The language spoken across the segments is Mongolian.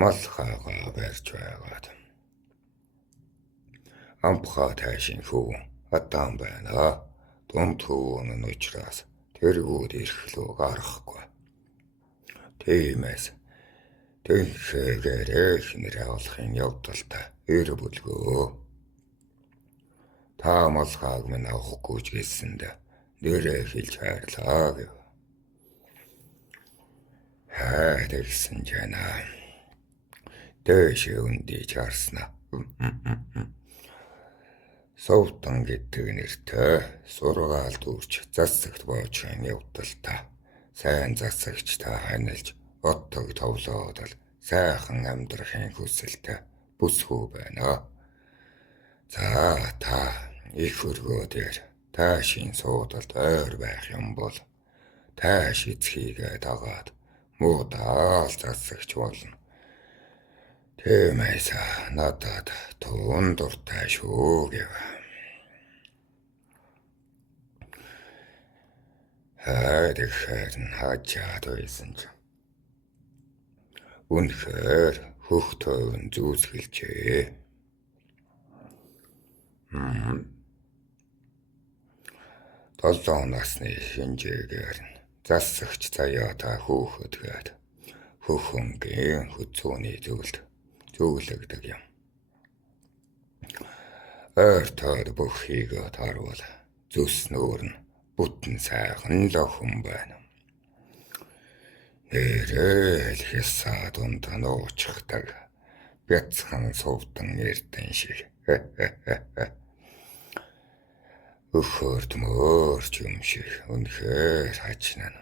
мал хаагаа барьж байгаад амбхаа тайшин хөвөн атаан байна. Дунд хөвөн нь учраас тэргүүд ирэхлөө гарахгүй. Тиймээс тэнхээгээр эхнэрээ олохын явдалтай ир бүлгөө. Та мал хааг минь авахгүй ч гэлсэнд нэрээ хэлж хайрлаа гэв. Тэгсэн жана. Дэшээ үндий чарснаа. Совтан гэдэг нэртэй сургаалт үрч засагт боочын явдалтай сайн засагчтай ханилж оттог товлоод л сайхан амьдрахын хүсэлтэй бүсгүй байна. За та их өргөө дээр таашийн суудалд ойр байх юм бол тааш эцгийгээ дагаад муудаал засагч болно. Тиймээс надад туун дуртай шүү гэв. Тэгэхээр нь хачаад байсан ч үнэхээр хөх тойвон зүүсгэлжээ. 7 насны хинжээгээр нь засагч заяатаа хүүхэдгээд хөхөнгийн хүзүүний зөвлөлд зөвлөгдөг юм. Ойр тойр бүх хийгээд харвал зүснөөр нь бүтэн сайхан л охин байна. Нэрэл хэсаа дунд нууцдаг бяцхан сувдан эрдэн шиг. Өхөрт мөрч юм шиг үнэхээр хачнаа.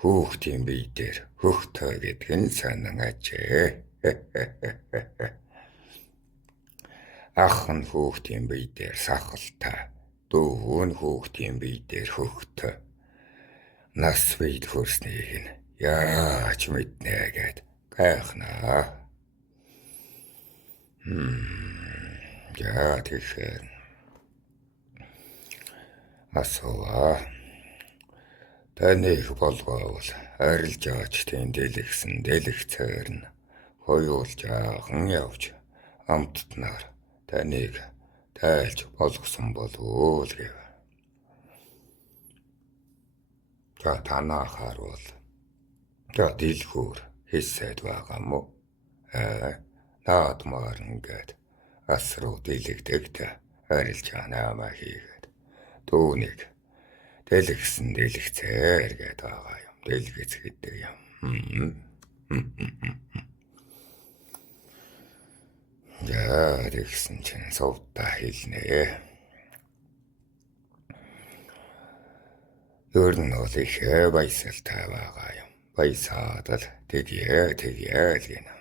Хүүхдийн бие дээр хөхтэй гэдэг нь санан ажээ. Ах нь хүүхдийн бие дээр сахалтай, дүү нь хүүхдийн бие дээр хөхтэй. Нас бид хөрснийг нь яаж мэднэ гэд гайхнаа. За тэгэхээр асууа. Таныг болгоовол арилж аачтын дэлгэсэн дэлгэцээр нь хоёулж аахан явж амттнаар таныг тайлж болгосон болов гэв. За танаа харуул. За дэлгүүр хийсэд байгаа мó. Наадмаар ингээд асруу дэлгдэгтэй арилж анаамаа хийгээд түүнийг дэлгэсэн дэлгэцээр гээд байгаа юм. Дэлгэц гэдэг юм. За тэгсэн чинь сувтаа хэлнэ. Өөр нь бол их баясгалтай байгаа юм. Баясаад л тэгье л гэнэ.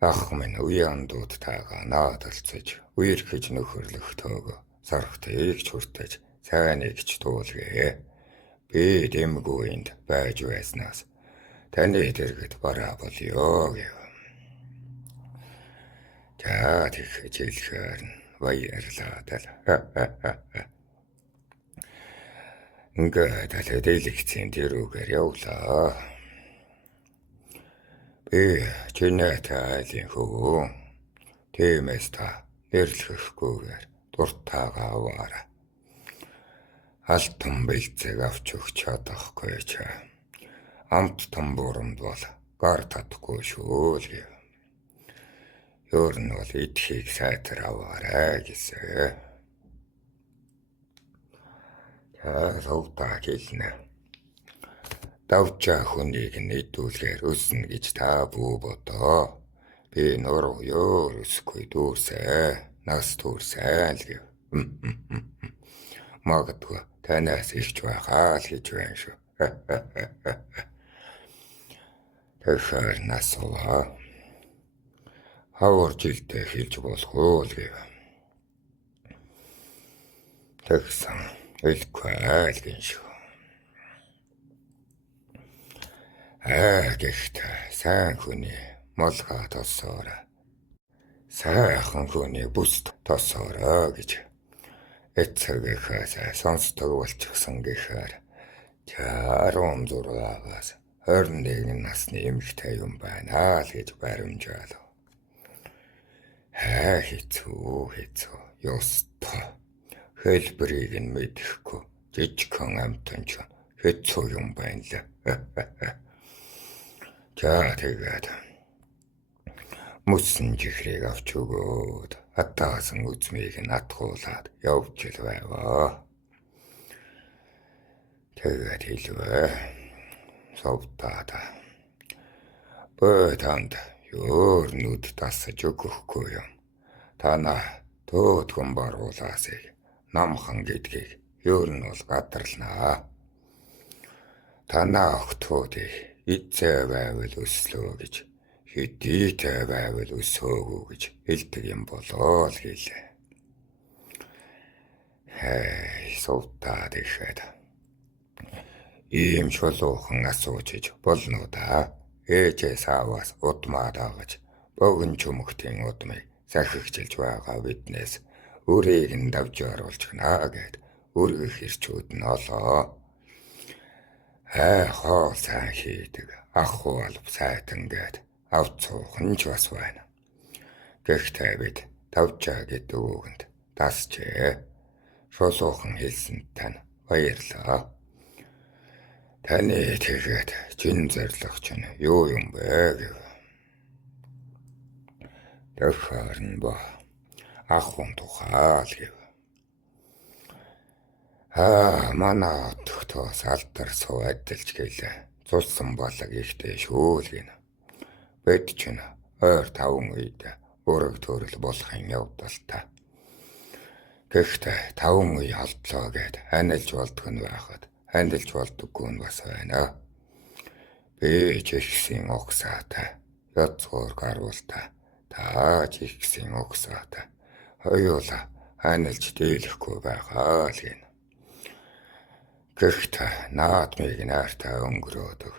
Ах минь уяндууд таагаа наадалцаж үерхэж нөхөрлөх тоог сархтыг ч хүртэж сайныг ч туулгээ. Би дэмгүүнд байж байснаас таны дэргэд бараа болёо гэв. За тэгж хэлэхээр баярлаад л. Ингээд л дэлгэцийн дэрүүгээр явлаа. Би чинээтэй айлын хөвөө. Тиймээс та нэрлэхгүйгээр дуртайгаа аваарай. Алтан бэлцэг авч өгч чадахгүй ч амт тамбурамд бол гар татахгүй шүү л гэв. Өөр нь бол эдхийг сайтар аваарай гэсэн. Сувтаа хэлнэ. Давчаа хүнийг нийтүүлгээр өснө гэж та бүү бодоо. Би нуруу ёрсгүй дүүсээ, нас төрсөн л гэв. Магадгүй танаас ихч байхаа л гэж байна шүү. Тэгэхээр насваа. Хавар жилдээ хэлж болох уу л гэв. Тэгсэн элгүй л гин шүү. Гэхдээ сайн хүний молгаа тосоорой. Сайхан хүний бүс тосоорой гэж эцэгийнхээс сонсдог болчихсон гэхээр 66-аас 21 насны эмэгтэй юм байна л гэж баримжаал. Хэцүү. Ёстой. Хэлбэрийг нь мэдэхгүй жижигхэн амтан ч хэцүү юм байна л. За тэгээд мөсөн жихрийг авч өгөөд атаасан үзмийг нь атгуулад явж л байваа. Тэгээд хэлвэ. Совтаад. Бөтанд ёорнууд тасаж өгөхгүй юм. Танаа төөдгөн баруулаасыг намхан гэдгийг ёор нь бол гадарлнаа. Танаа охтуудыг эзээ байвал өслөө гэж хэдийтэй байвал өсөөгөө гэж хэлдэг юм болоо л гэлээ. Совтаад ихэд ийм чулуухан асуучиж болно да. Ээжээс ааваас удмаад агаж богино чөмөгтийн удмыг сахигчилж байгаа биднээс үрийг нь давж оруулж гнаа гэд үргэх хэрчүүд нь олоо. Хоол сайн хийдэг ах уалв сайтан гэд авцуухан ч бас байна. Гэхдээ бид тавчаа гэдэг үгэнд тасчээ. Шулуухан хэлсэнд тань баярлаа. Таны тэгээд чин зорилго чинь юу юм бэ гэв. Тэхэр нь ба ахын тухай л гэв. Манай отогтоос алдар суу адилж гэлээ. Цулсан болог ихтэй шүү л гинэ. Бид чинь ойр 5 үед өрөг төрөл болохын явдалтай. Гэхдээ 5 үе алдлоо гэд ханилж болдг нь байхад хандилж болдоггүй нь бас байна. Би чихсэн огсаатай, яцгуур гаруултай, та чихсэн огсаатай. Хоёулаа ханилж дийлэхгүй байгаа л гинэ. Гэхдээ наадмыг найртай өнгөрөөдөг,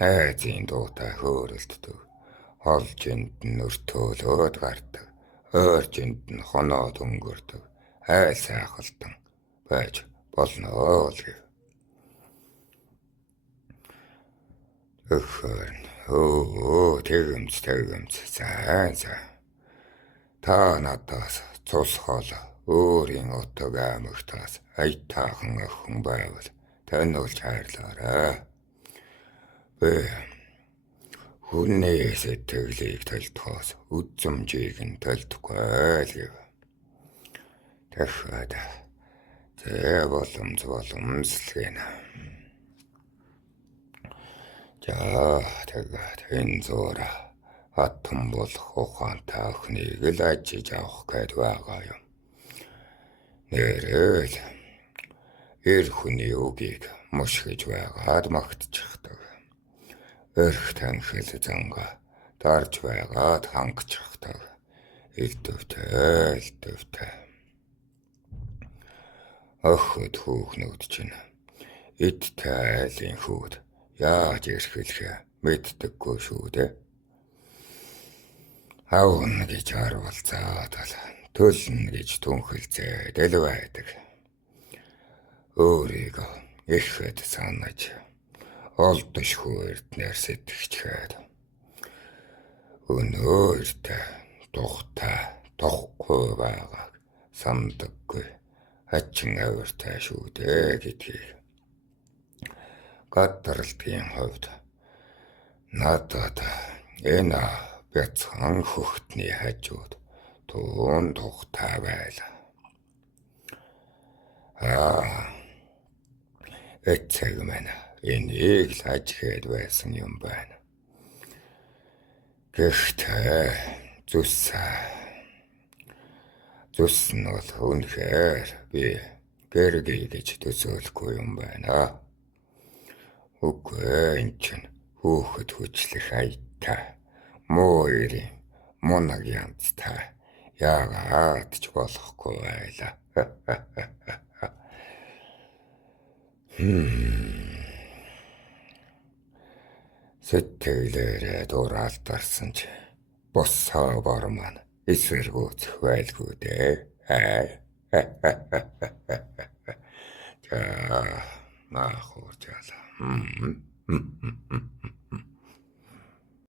найзын дуутай хөөрөлддөг, олжинд нь өртөөлөөд гардаг, ойржинд нь хоноод өнгөрдөг, айл сайхалтан байж болно л гэв. Тэгэмц сайн. Та надаас цусхол өөрийн утаг аймагтаас аятаахан охин байвал таниулж хайрлаарай. Би хүний сэтгэлийг төлдөхөөс үзмжийг нь төлдөхгүй л гэв. Тэгэхэд боломжлгэн. За тэгээд энэ зура хатан болох ухаантай охиныг л ажиж авах гээд байгаа юм. Нэрэл эр хүний үгийг мушгиж байгаад магтчихдаг. Эрх танхил занга дарж байгаад хангachдаг. Элдвтэй. Охид хүүхнүүд чинь эдтэй айлын хүүд яаж эрхэлхээ мэддэггүй шүү дээ. Аавн гэж харуулцаад төлнө гэж түнхэлзээд л байдаг. Өөрийгөө ихэд санаж олдошгүй эрднэр сэтгэчгээд өнөөртөө тохгүй байгааг сандаггүй хачин авиртай шүү дээ гэдгийг гадралтын хувьд надад энэ бяцхан хөхтний хажууд туун тухтай байлаа. Эцэг мань энийг л ажихэд байсан юм байна. Гэхдээ зүс нь бол үнэхээр би гэргий гэж төсөөлөхгүй юм байна. Үгүй энэ чинь хөөхөд хүчлэх аяттай, муу ирийн монаг янзтай, яагаад ч болохгүй байлаа. Сэтгэлээрээ дураалдарсан ч боссоо бор маань эсвэргүүцэх байлгүй дээ. За, маахур жаалаа.